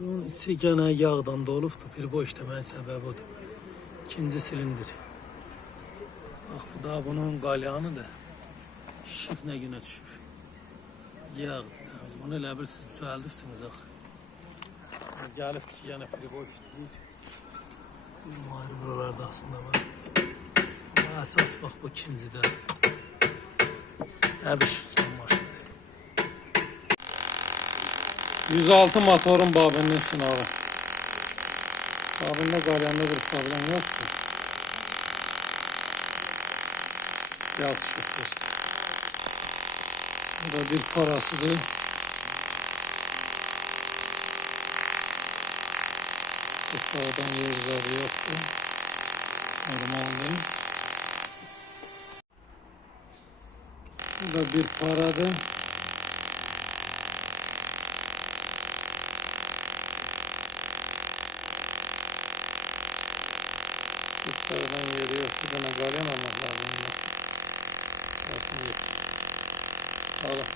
Bunun içi gene yağdan dolubdur. Bir boş deməyin səbəbi odur. İkinci silindir. Bak bu da bunun qalyanı da şifnə günə düşür. Yağ. Bunu elə bil siz düzəldirsiniz axı. Gəlibdir ki, yenə bir boş deyir. Ayrı buralarda aslında var. Ama əsas bax bu ikincidə. Əbiş üstün maşındır. 106 motorun babinin sınavı. Babında qalyanda bir problem yoxdur. Yağ çıxır. Bu da bir parasıdır. Dağdan yer zarı yoktur. Normaldir. Bu da bir paradır. Dağdan yeri yoktur. Buna kalem almak lazım. Bakın yeter. Alın.